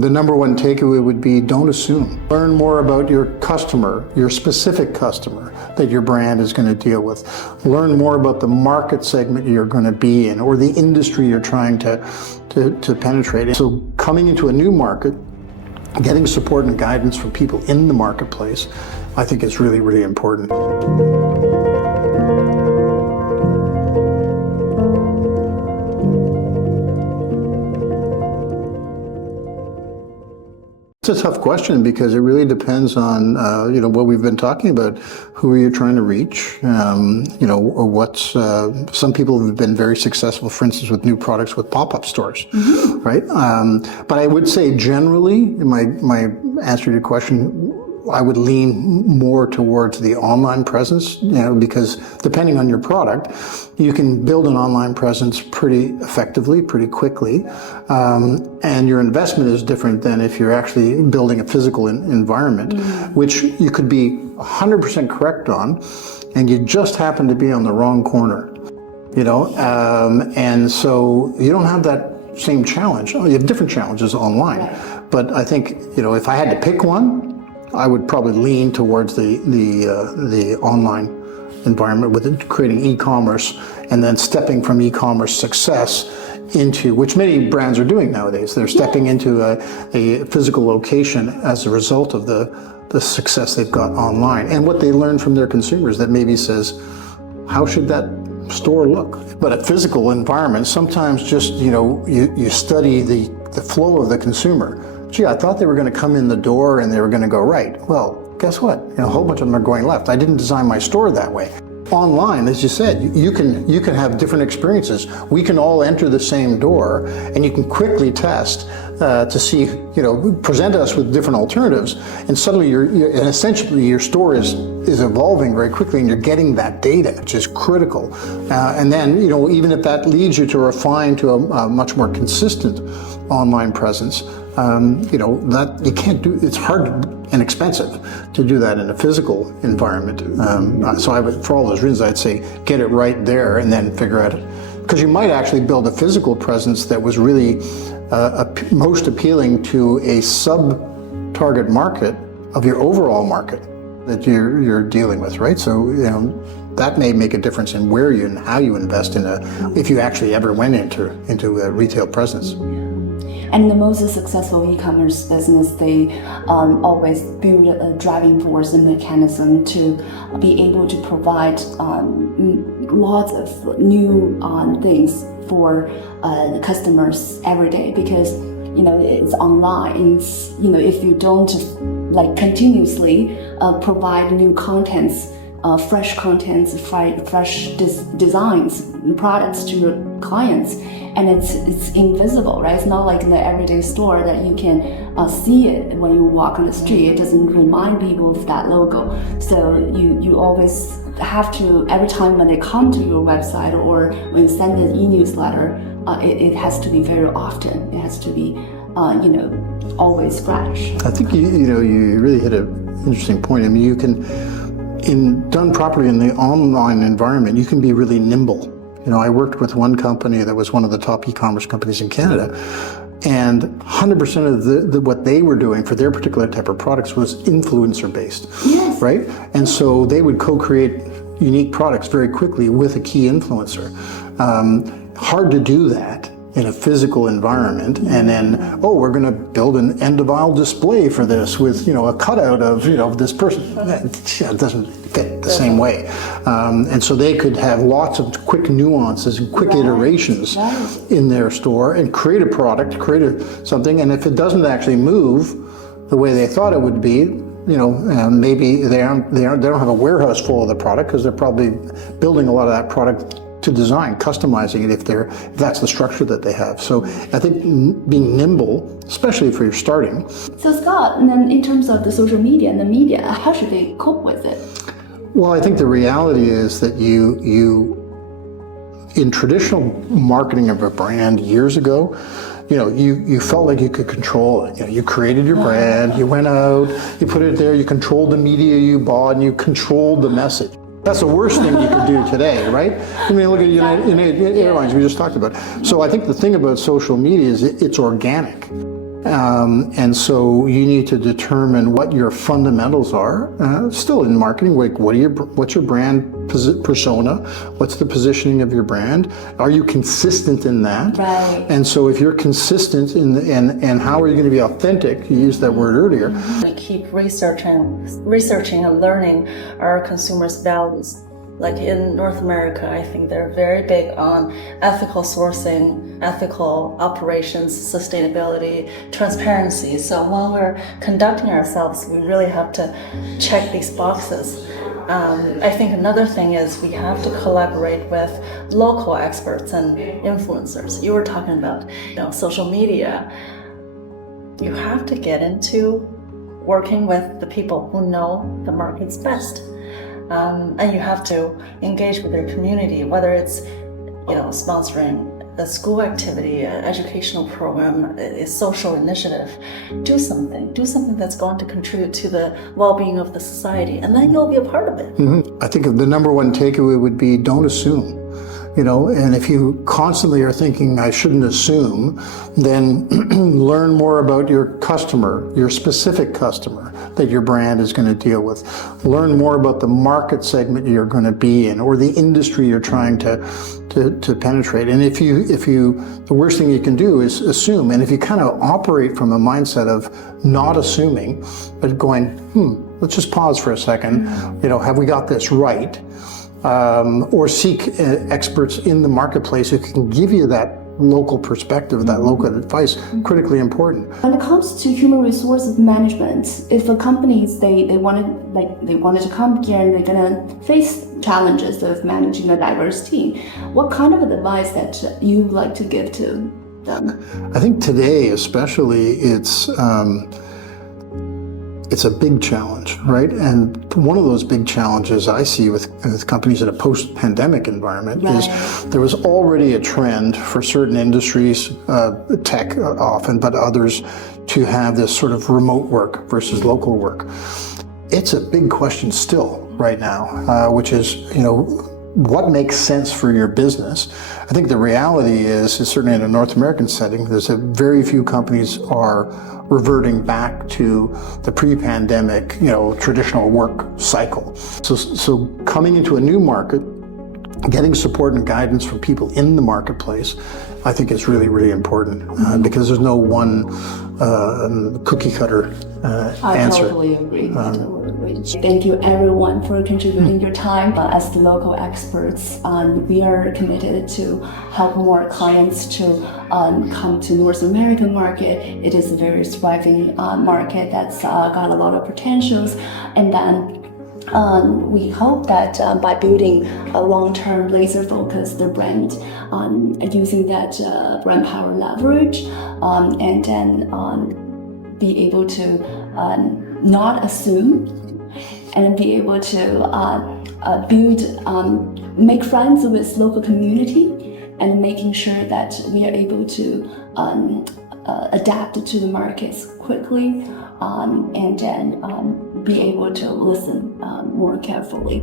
The number one takeaway would be don't assume. Learn more about your customer, your specific customer that your brand is going to deal with. Learn more about the market segment you're going to be in or the industry you're trying to penetrate. So coming into a new market, getting support and guidance from people in the marketplace, I think is really, really important. It's a tough question because it really depends on, what we've been talking about. Who are you trying to reach? Some people have been very successful, for instance, with new products with pop-up stores, right? But I would say generally, my answer to your question, I would lean more towards the online presence, because depending on your product, you can build an online presence pretty effectively, pretty quickly. And your investment is different than if you're actually building a physical environment, which you could be 100% correct on, and you just happen to be on the wrong corner, and so you don't have that same challenge. You have different challenges online, but I think, if I had to pick one, I would probably lean towards the online environment with creating e-commerce and then stepping from e-commerce success into, which many brands are doing nowadays. They're stepping into a physical location as a result of the success they've got online and what they learn from their consumers that maybe says, how should that store look? But a physical environment, sometimes just, you study the flow of the consumer. Gee, I thought they were going to come in the door and they were going to go right. Well, guess what? A whole bunch of them are going left. I didn't design my store that way. Online, as you said, you can have different experiences. We can all enter the same door and you can quickly test to see, present us with different alternatives. And suddenly and essentially your store is evolving very quickly and you're getting that data, which is critical. And then, even if that leads you to refine to a much more consistent online presence, that you can't do. It's hard and expensive to do that in a physical environment. So for all those reasons, I'd say get it right there and then figure out it. Because you might actually build a physical presence that was really most appealing to a sub-target market of your overall market that you're dealing with, right? So, that may make a difference in where you and how you invest if you actually ever went into a retail presence. And the most successful e-commerce business, they always build a driving force and mechanism to be able to provide lots of new things for the customers every day because it's online. It's, if you don't continuously provide new contents, fresh contents, fresh designs and products to your clients, and it's invisible, right? It's not like in the everyday store that you can see it when you walk on the street. It doesn't remind people of that logo. So you always have to, every time when they come to your website or when you send an e-newsletter, it has to be very often. It has to be, always fresh. I think you really hit an interesting point. I mean, you can, done properly in the online environment, you can be really nimble. I worked with one company that was one of the top e-commerce companies in Canada, and 100% of what they were doing for their particular type of products was influencer-based, right? And so they would co-create unique products very quickly with a key influencer. Hard to do that in a physical environment, and then, we're going to build an end-of-aisle display for this with, a cutout of, this person. It doesn't fit the same way. And so they could have lots of quick nuances and quick iterations in their store and create a product, something, and if it doesn't actually move the way they thought it would be, maybe they don't have a warehouse full of the product because they're probably building a lot of that product to design, customizing it if that's the structure that they have. So I think being nimble, especially if you're starting. So Scott, and then in terms of the social media and the media, how should they cope with it? Well, I think the reality is that you in traditional marketing of a brand years ago, you felt like you could control it. You created your brand, you went out, you put it there, you controlled the media you bought, and you controlled the message. That's the worst thing you could do today, right? I mean, look at United Airlines we just talked about. So I think the thing about social media is it's organic. And so you need to determine what your fundamentals are. Still in marketing, like what's your brand persona? What's the positioning of your brand? Are you consistent in that? Right. And so if you're consistent and how are you going to be authentic? You used that word earlier. We keep researching and learning our consumers' values. Like in North America, I think they're very big on ethical sourcing, ethical operations, sustainability, transparency. So when we're conducting ourselves, we really have to check these boxes. I think another thing is we have to collaborate with local experts and influencers. You were talking about, social media. You have to get into working with the people who know the markets best. And you have to engage with your community, whether it's, sponsoring a school activity, an educational program, a social initiative. Do something that's going to contribute to the well-being of the society, and then you'll be a part of it. I think the number one takeaway would be don't assume. And if you constantly are thinking, I shouldn't assume, then learn more about your customer, your specific customer that your brand is going to deal with. Learn more about the market segment you're going to be in or the industry you're trying to penetrate. And if you, the worst thing you can do is assume. And if you kind of operate from a mindset of not assuming, but going, let's just pause for a second, have we got this right? Or seek experts in the marketplace who can give you that local perspective, that local advice, critically important. When it comes to human resources management, if a companies they wanted to come here and they're gonna face challenges of managing a diverse team, what kind of advice that you would like to give to them? I think today, especially, it's a big challenge, right? And one of those big challenges I see with companies in a post-pandemic environment is there was already a trend for certain industries, tech often, but others, to have this sort of remote work versus local work. It's a big question still right now, which is, what makes sense for your business? I think the reality is certainly in a North American setting, there's very few companies are reverting back to the pre-pandemic, traditional work cycle. So coming into a new market, getting support and guidance from people in the marketplace, I think is really, really important because there's no one cookie cutter answer. I totally agree. Thank you everyone for contributing your time. As the local experts, we are committed to help more clients to come to North American market. It is a very thriving market that's got a lot of potentials. And then we hope that by building a long-term laser-focused brand, using that brand power leverage, and then be able to not assume and be able to build, make friends with local community, and making sure that we are able to adapt to the markets quickly, and then be able to listen more carefully.